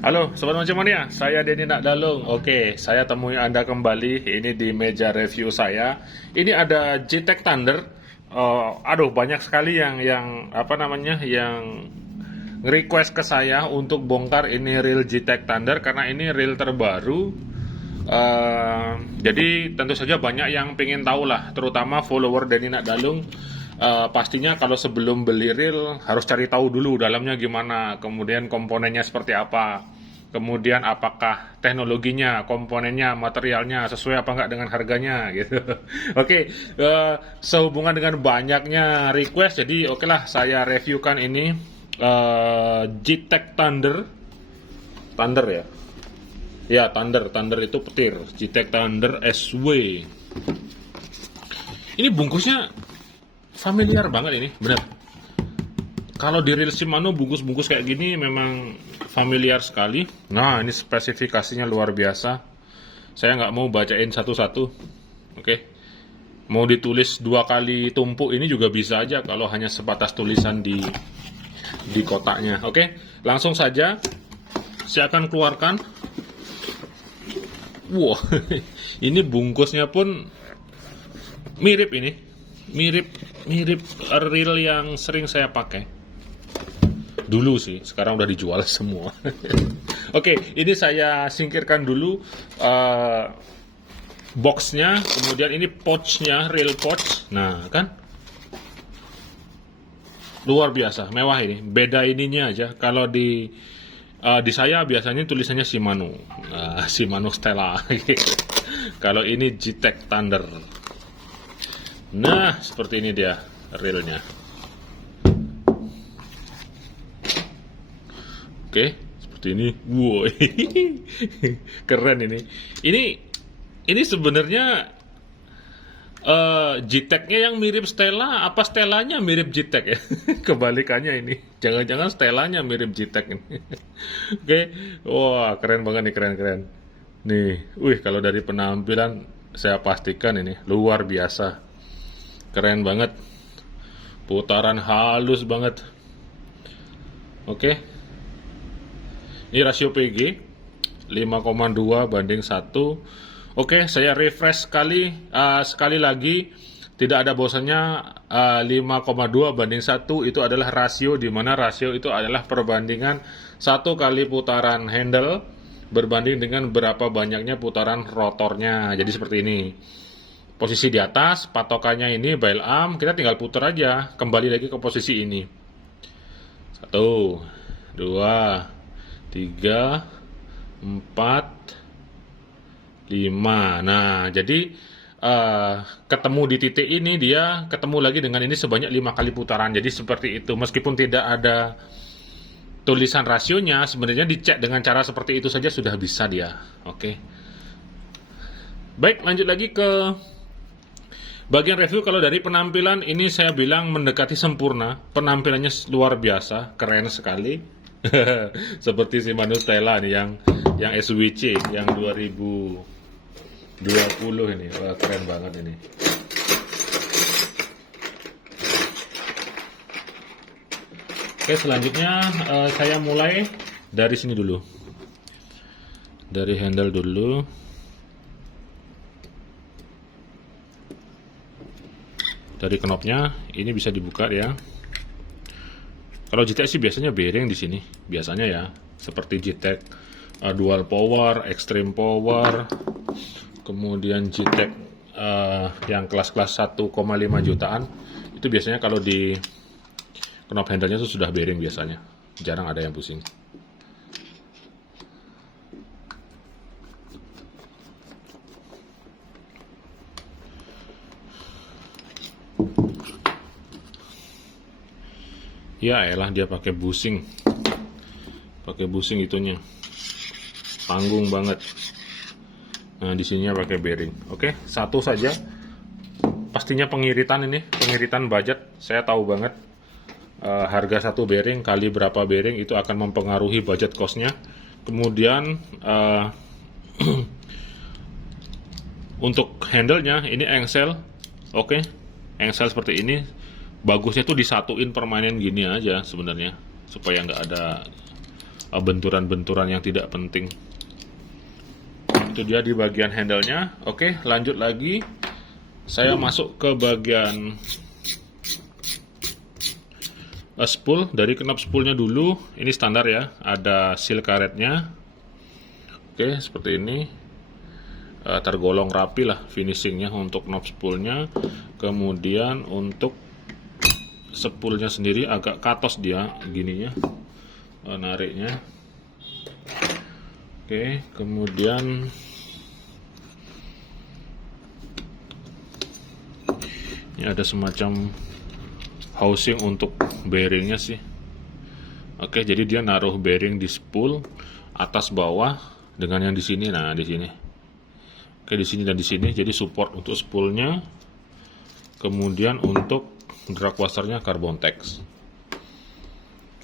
Halo, Sobat Macemania, saya Denny Nakdalung. Oke, saya temui Anda kembali, ini di meja review saya. Ini ada JTEC Thunder. Aduh, banyak sekali yang request ke saya untuk bongkar ini reel JTEC Thunder, karena ini reel terbaru. Jadi tentu saja banyak yang pengen tahu lah, terutama follower Denny Nakdalung. Pastinya kalau sebelum beli reel harus cari tahu dulu dalamnya gimana, kemudian komponennya seperti apa, kemudian apakah teknologinya, komponennya, materialnya sesuai apa enggak dengan harganya gitu. Oke, sehubungan dengan banyaknya request, jadi oke lah saya reviewkan ini JTEC Thunder. Thunder ya. Ya, Thunder itu petir. JTEC Thunder SW. Ini bungkusnya familiar banget ini, bener. Kalau di reel Shimano bungkus-bungkus kayak gini memang familiar sekali. Nah, ini spesifikasinya luar biasa. Saya nggak mau bacain satu-satu. Oke. Mau ditulis 2 kali tumpuk ini juga bisa aja kalau hanya sebatas tulisan di kotaknya. Oke, langsung saja saya akan keluarkan. Wow, ini bungkusnya pun mirip ini. Mirip reel yang sering saya pakai dulu sih, sekarang udah dijual semua. Oke, ini saya singkirkan dulu boxnya, kemudian ini pouchnya, reel pouch. Nah kan luar biasa, mewah ini. Beda ininya aja, kalau di saya biasanya tulisannya Shimano, Shimano Stella. Kalau ini JTEC Thunder. Nah, seperti ini dia reelnya. Oke, seperti ini. Wow, keren ini. Ini sebenarnya JTEC-nya yang mirip Stella, apa Stellanya mirip JTEC ya? Kebalikannya ini. Jangan-jangan Stellanya mirip JTEC ini. Oke, wah keren banget nih, keren. Nih, kalau dari penampilan saya pastikan ini luar biasa. Keren banget, putaran halus banget. Oke, ini rasio PG 5,2 banding 1. Oke, saya refresh sekali lagi, tidak ada bosannya. 5,2 banding 1 itu adalah rasio, di mana rasio itu adalah perbandingan 1 kali putaran handle berbanding dengan berapa banyaknya putaran rotornya. Jadi seperti ini. Posisi di atas, patokannya ini bail arm, kita tinggal putar aja, kembali lagi ke posisi ini. 1, 2, 3, 4, 5. Nah, jadi ketemu di titik ini, dia ketemu lagi dengan ini sebanyak 5 kali putaran. Jadi seperti itu, meskipun tidak ada tulisan rasionya, sebenarnya dicek dengan cara seperti itu saja sudah bisa dia. Oke. Baik, lanjut lagi ke bagian review. Kalau dari penampilan ini saya bilang mendekati sempurna. Penampilannya luar biasa, keren sekali. Seperti Shimano Stella nih yang SWC yang 2020 ini. Wah, keren banget ini. Oke, selanjutnya saya mulai dari sini dulu. Dari handle dulu. Dari knopnya ini bisa dibuka ya. Kalau JTEC sih biasanya bearing di sini, biasanya ya, seperti JTEC dual power, extreme power, kemudian JTEC yang kelas-kelas 1,5 jutaan, itu biasanya kalau di knop handle-nya itu sudah bearing biasanya, jarang ada yang pusing. Ya elah, dia pakai busing itunya, tanggung banget. Nah, di sininya pakai bearing. Oke, satu saja. Pastinya pengiritan budget. Saya tahu banget harga satu bearing kali berapa bearing itu akan mempengaruhi budget cost-nya. Kemudian untuk handle-nya ini engsel. Oke, engsel seperti ini. Bagusnya tuh disatuin permanen gini aja sebenarnya, supaya nggak ada benturan-benturan yang tidak penting. Itu dia di bagian handle-nya. Oke, lanjut lagi. Saya masuk ke bagian spool. Dari knob spoolnya dulu. Ini standar ya, ada seal karetnya. Oke, seperti ini. Tergolong rapi lah finishingnya untuk knob spoolnya. Kemudian untuk spoolnya sendiri agak katos dia gininya, nariknya. Oke, kemudian ini ada semacam housing untuk bearingnya sih. Oke, jadi dia naruh bearing di spool atas bawah dengan yang di sini. Nah, di sini. Oke, di sini dan di sini. Jadi support untuk spoolnya. Kemudian untuk drag washernya Carbon Tex.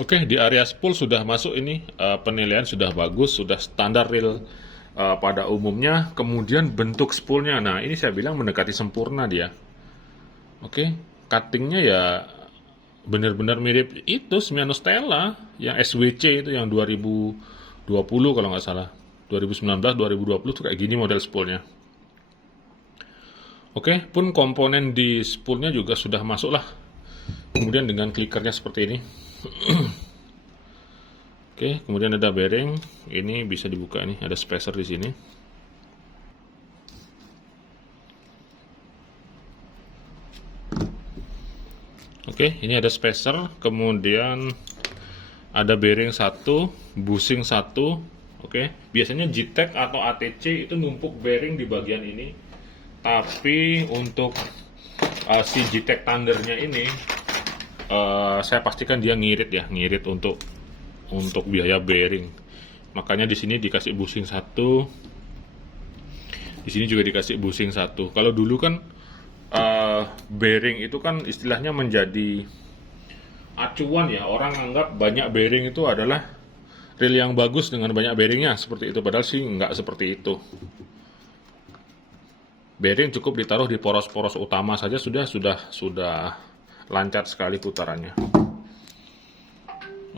Oke, di area spool sudah masuk ini. Penilaian sudah bagus, sudah standar real pada umumnya. Kemudian bentuk spoolnya. Nah, ini saya bilang mendekati sempurna dia. Oke, cuttingnya ya benar-benar mirip itu Shimano Stella yang SWC itu yang 2020 kalau nggak salah. 2019, 2020 tuh kayak gini model spoolnya. Oke, pun komponen di spoolnya juga sudah masuk lah. Kemudian dengan clickernya seperti ini. Oke, kemudian ada bearing. Ini bisa dibuka nih, ada spacer di sini. Oke, ini ada spacer. Kemudian ada bearing satu, bushing satu. Oke, biasanya G-Tech atau ATC itu numpuk bearing di bagian ini. Tapi untuk si G-Tech Thundernya ini saya pastikan dia ngirit ya, ngirit untuk biaya bearing. Makanya di sini dikasih bushing satu, di sini juga dikasih bushing satu. Kalau dulu kan bearing itu kan istilahnya menjadi acuan ya, orang anggap banyak bearing itu adalah reel yang bagus dengan banyak bearingnya seperti itu. Padahal sih nggak seperti itu. Bearing cukup ditaruh di poros-poros utama saja sudah lancar sekali putarannya.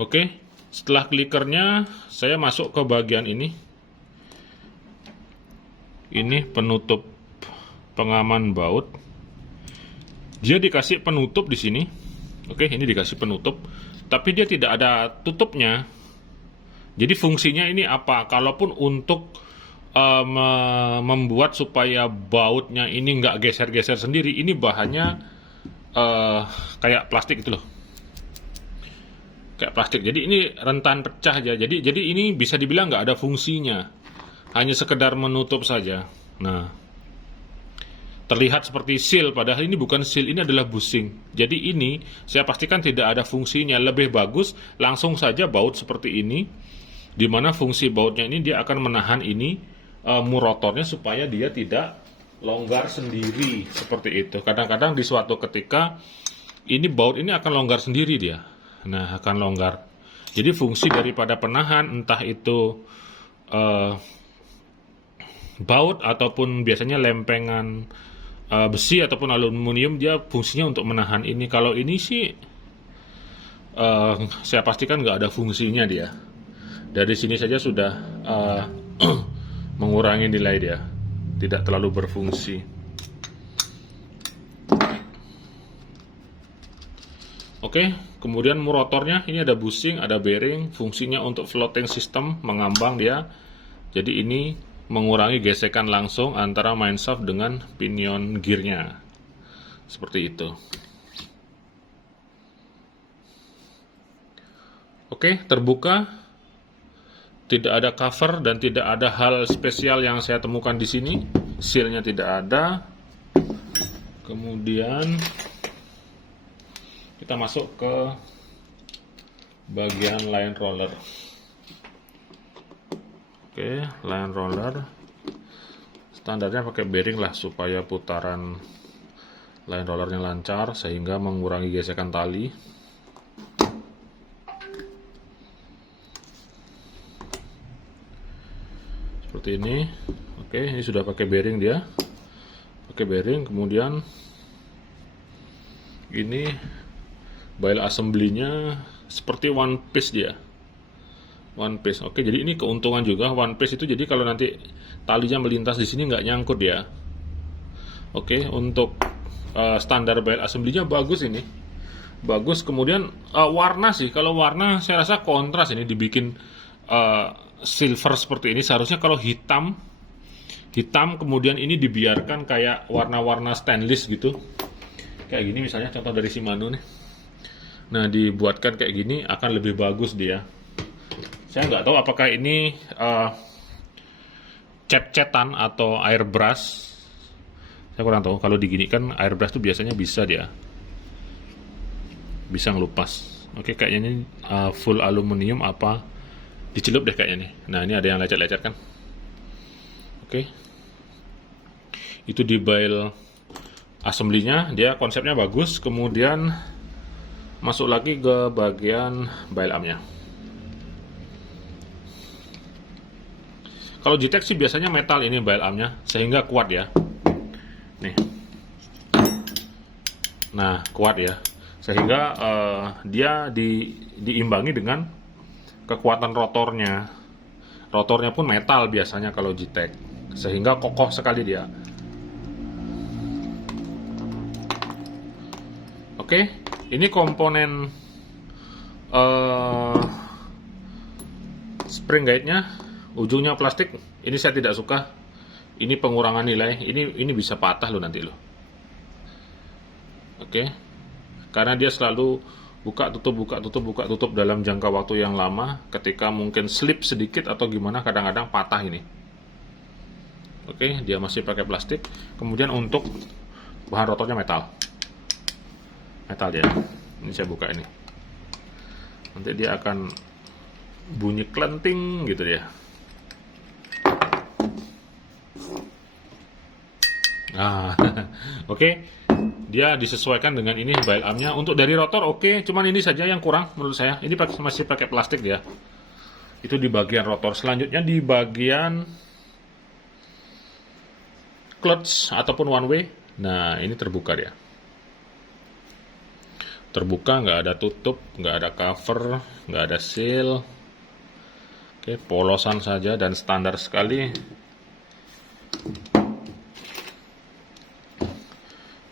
Oke, setelah clickernya saya masuk ke bagian ini. Ini penutup pengaman baut. Dia dikasih penutup di sini. Oke, ini dikasih penutup, tapi dia tidak ada tutupnya. Jadi fungsinya ini apa? Kalaupun untuk membuat supaya bautnya ini nggak geser-geser sendiri, ini bahannya kayak plastik itu loh, kayak plastik. Jadi ini rentan pecah aja. Jadi ini bisa dibilang nggak ada fungsinya, hanya sekedar menutup saja. Nah, terlihat seperti seal, padahal ini bukan seal, ini adalah bushing. Jadi ini saya pastikan tidak ada fungsinya. Lebih bagus langsung saja baut seperti ini, di mana fungsi bautnya ini dia akan menahan ini rotornya supaya dia tidak longgar sendiri seperti itu. Kadang-kadang di suatu ketika ini baut ini akan longgar sendiri dia. Nah, akan longgar. Jadi fungsi daripada penahan, entah itu baut ataupun biasanya lempengan besi ataupun aluminium, dia fungsinya untuk menahan ini. Kalau ini sih saya pastikan nggak ada fungsinya dia. Dari sini saja sudah mengurangi nilai dia, tidak terlalu berfungsi. Oke, kemudian rotornya ini ada bushing, ada bearing, fungsinya untuk floating system, mengambang dia. Jadi ini mengurangi gesekan langsung antara mineshaft dengan pinion gearnya, seperti itu. Oke, terbuka. Tidak ada cover dan tidak ada hal spesial yang saya temukan di sini. Sealnya tidak ada. Kemudian kita masuk ke bagian line roller. Oke, line roller standarnya pakai bearing lah supaya putaran line rollernya lancar sehingga mengurangi gesekan tali. Seperti ini. Oke, ini sudah pakai bearing dia, pakai bearing. Kemudian ini bile assembly-nya seperti one piece dia. one piece. Oke, jadi ini keuntungan juga one piece itu, jadi kalau nanti talinya melintas di sini nggak nyangkut ya. Oke, untuk standar belt assembly-nya bagus ini. Bagus. Kemudian warna sih, kalau warna saya rasa kontras ini, dibikin silver seperti ini. Seharusnya kalau hitam kemudian ini dibiarkan kayak warna-warna stainless gitu. Kayak gini misalnya, contoh dari Shimano nih. Nah, dibuatkan kayak gini akan lebih bagus dia. Saya nggak tahu apakah ini cat-catan atau airbrush. Saya kurang tahu. Kalau diginikan airbrush tuh biasanya bisa dia. Bisa ngelupas. Oke, kayaknya ini full aluminium apa dicelup deh kayaknya nih. Nah, ini ada yang lecet-lecet kan. Oke. Itu di bail assembly-nya, dia konsepnya bagus. Kemudian masuk lagi ke bagian bail arm-nya. Kalau Gtech sih biasanya metal ini bail arm-nya, sehingga kuat ya. Nih. Nah, kuat ya. Sehingga dia diimbangi dengan kekuatan rotornya. Rotornya pun metal biasanya kalau Gtech. Sehingga kokoh sekali dia. Oke, ini komponen spring guide-nya, ujungnya plastik. Ini saya tidak suka. Ini pengurangan nilai. Ini bisa patah loh nanti loh. Oke, karena dia selalu buka tutup dalam jangka waktu yang lama. Ketika mungkin slip sedikit atau gimana, kadang-kadang patah ini. Oke, dia masih pakai plastik. Kemudian untuk bahan rotornya metal ya. Ini saya buka ini. Nanti dia akan bunyi klenting gitu dia. Nah, oke. Dia disesuaikan dengan ini bail arm-nya. Untuk dari rotor oke, cuman ini saja yang kurang menurut saya. Ini masih pakai plastik dia. Itu di bagian rotor. Selanjutnya di bagian clutch ataupun one way. Nah, ini terbuka dia. Terbuka, nggak ada tutup, nggak ada cover, nggak ada seal. Oke, polosan saja dan standar sekali.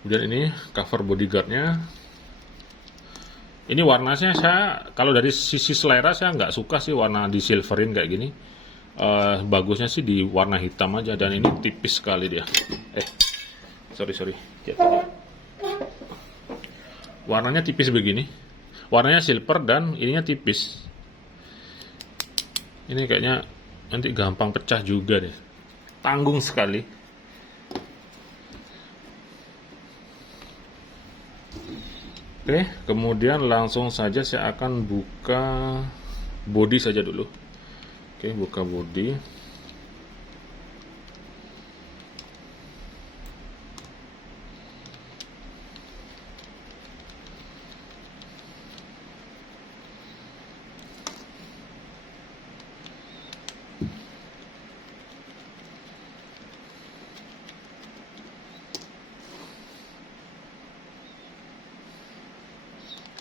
Kemudian ini cover bodyguardnya. Ini warnanya saya, kalau dari sisi selera saya nggak suka sih warna di silverin kayak gini. Bagusnya sih di warna hitam aja, dan ini tipis sekali dia. Sorry. Warnanya tipis begini. Warnanya silver dan ininya tipis. Ini kayaknya nanti gampang pecah juga deh. Tanggung sekali. Oke, kemudian langsung saja saya akan buka body saja dulu. Oke, buka body.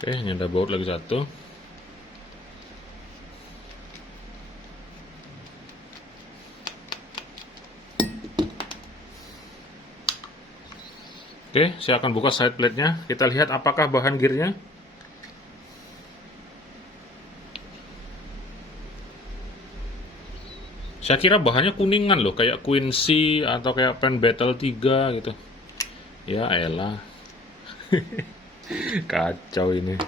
Oke, ini ada baut lagi satu. Oke, saya akan buka side plate-nya. Kita lihat apakah bahan gearnya. Saya kira bahannya kuningan loh, kayak Quincy atau kayak Penn Battle 3 gitu. Ya elah. Kacau ini.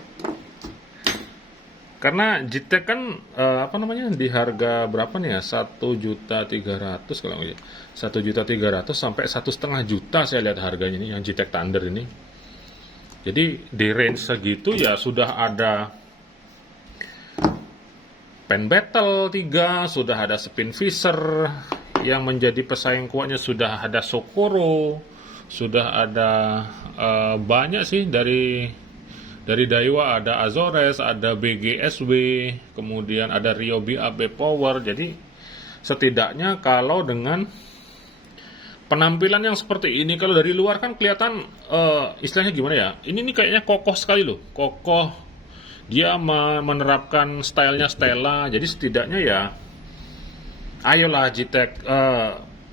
Karena Gtech kan di harga berapa nih ya? 1.300.000 kalau nggak salah. 1.300.000 sampai 1,5 juta saya lihat harganya ini yang Gtech Thunder ini. Jadi di range segitu ya sudah ada Penn Battle 3, sudah ada Spin Fisher, yang menjadi pesaing kuatnya sudah ada Socorro, sudah ada banyak sih dari Daiwa, ada Azores, ada BGSW, kemudian ada Ryobi AB Power. Jadi setidaknya kalau dengan penampilan yang seperti ini, kalau dari luar kan kelihatan istilahnya gimana ya? Ini nih kayaknya kokoh sekali loh, kokoh. Dia menerapkan stylenya Stella, jadi setidaknya ya ayolah GTEC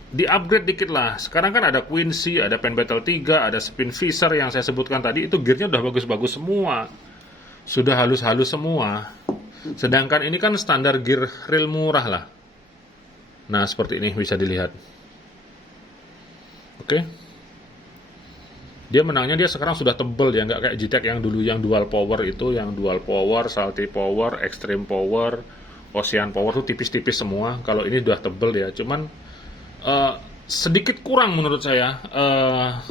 di-upgrade dikit lah. Sekarang kan ada Quincy, ada Pen Battle 3, ada Spin Fisher yang saya sebutkan tadi, itu gearnya udah bagus-bagus semua. Sudah halus-halus semua. Sedangkan ini kan standar gear real murah lah. Nah, seperti ini bisa dilihat. Oke. Dia menangnya dia sekarang sudah tebel ya, nggak kayak GTEC yang dulu yang dual power itu, yang dual power, salty power, extreme power, ocean power tuh tipis-tipis semua. Kalau ini udah tebel ya, cuman sedikit kurang menurut saya.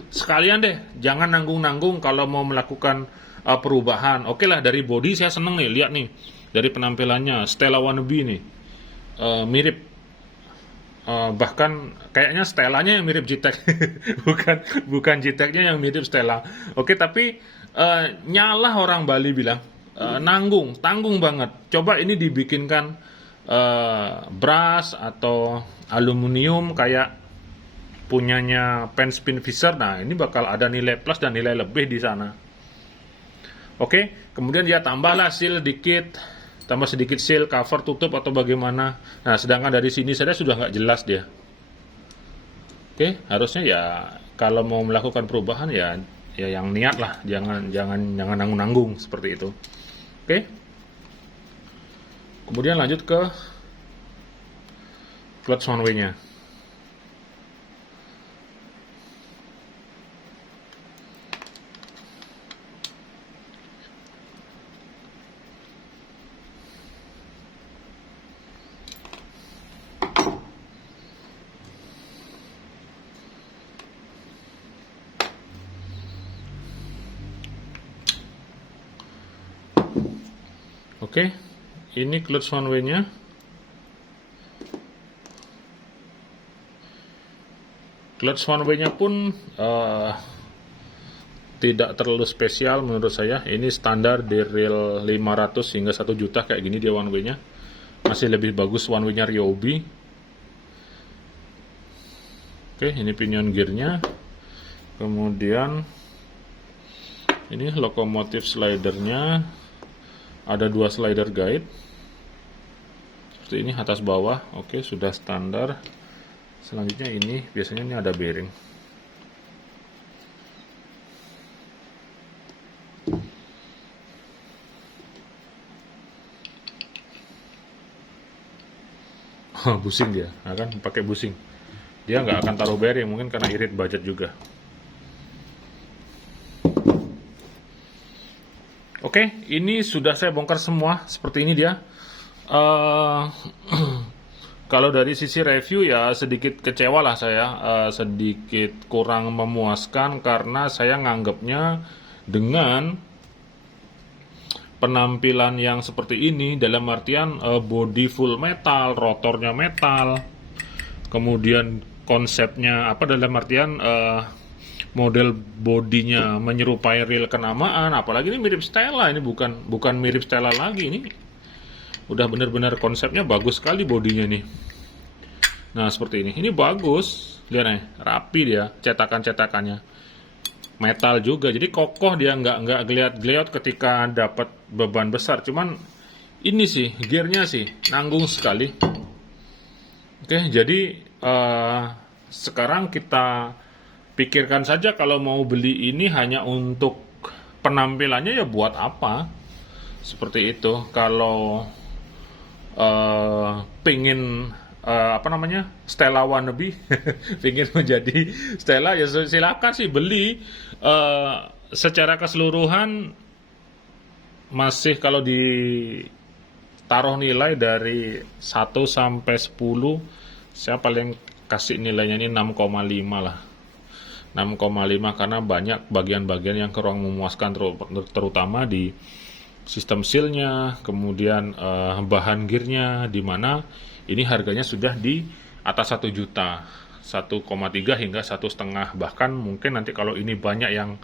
Sekalian deh, jangan nanggung-nanggung kalau mau melakukan perubahan. Oke lah, dari body saya seneng nih, lihat nih dari penampilannya Stella Wannabe nih, mirip. Bahkan kayaknya Stellanya yang mirip GTEC, bukan GTEC-nya yang mirip Stella. Oke, tapi nyalah orang Bali bilang tanggung banget. Coba ini dibikinkan brass atau aluminium kayak punyanya Pen Spin Fisher. Nah, ini bakal ada nilai plus dan nilai lebih di sana. Oke, kemudian dia tambahlah seal dikit. Tambah sedikit seal, cover, tutup, atau bagaimana. Nah, sedangkan dari sini saja sudah nggak jelas dia. Oke, harusnya ya kalau mau melakukan perubahan ya yang niat lah, jangan nanggung-nanggung seperti itu. Oke. Kemudian lanjut ke clutch one way-nya. Oke, ini clutch one way-nya. Clutch one way-nya pun tidak terlalu spesial menurut saya. Ini standar di reel 500 hingga 1 juta kayak gini dia one way-nya. Masih lebih bagus one way-nya Ryobi. Oke, ini pinion gear-nya. Kemudian ini lokomotif slidernya. Ada 2 slider guide. Seperti ini atas bawah. Oke, sudah standar. Selanjutnya ini biasanya ini ada bearing. Busing dia, akan pakai busing. Dia nggak akan taruh bearing, mungkin karena irit budget juga. Oke, ini sudah saya bongkar semua. Seperti ini dia. Kalau dari sisi review ya sedikit kecewa lah saya, sedikit kurang memuaskan karena saya nganggapnya dengan penampilan yang seperti ini dalam artian body full metal, rotornya metal, kemudian konsepnya apa dalam artian model bodinya menyerupai reel kenamaan, apalagi ini mirip Stella, ini bukan mirip Stella lagi, ini udah benar-benar konsepnya bagus sekali bodinya nih. Nah seperti ini bagus, lihat nih, rapi dia cetakannya, metal juga, jadi kokoh dia, nggak geliat-geliat ketika dapat beban besar. Cuman ini sih gearnya sih nanggung sekali. Oke, jadi sekarang kita pikirkan saja kalau mau beli ini hanya untuk penampilannya ya buat apa? Seperti itu. Kalau pingin Stella Wannabe, pingin menjadi Stella ya silakan sih beli. Secara keseluruhan masih kalau ditaruh nilai dari 1 sampai 10, saya paling kasih nilainya ini 6,5 lah. 6,5 karena banyak bagian-bagian yang kurang memuaskan, terutama di sistem seal-nya, kemudian bahan gearnya, di mana ini harganya sudah di atas 1 juta, 1,3 hingga 1,5. Bahkan mungkin nanti kalau ini banyak yang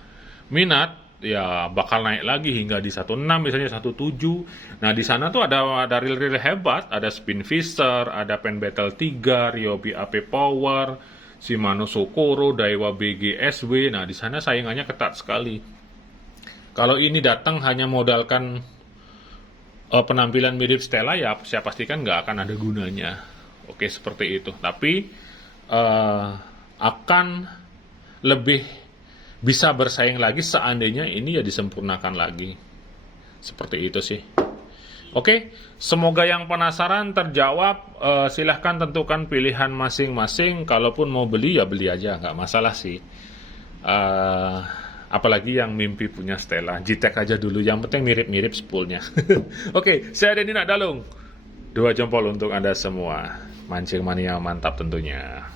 minat, ya bakal naik lagi hingga di 1,6 misalnya 1,7. Nah di sana tuh ada reel-reel hebat, ada Spin Fisher, ada Pen Battle 3, Ryobi AP Power, Shimano Sokoro, Daiwa BGSW. Nah di sana saingannya ketat sekali. Kalau ini datang hanya modalkan penampilan mirip Stella ya saya pastikan nggak akan ada gunanya. Oke, seperti itu. Tapi akan lebih bisa bersaing lagi seandainya ini ya disempurnakan lagi. Seperti itu sih. Oke, semoga yang penasaran terjawab. Silahkan tentukan pilihan masing-masing. Kalaupun mau beli ya beli aja, nggak masalah sih. Apalagi yang mimpi punya Stella, Gtek aja dulu. Yang penting mirip-mirip spoolnya. Oke, saya Denny Nak Dalung. 2 jempol untuk Anda semua. Mancing mania mantap tentunya.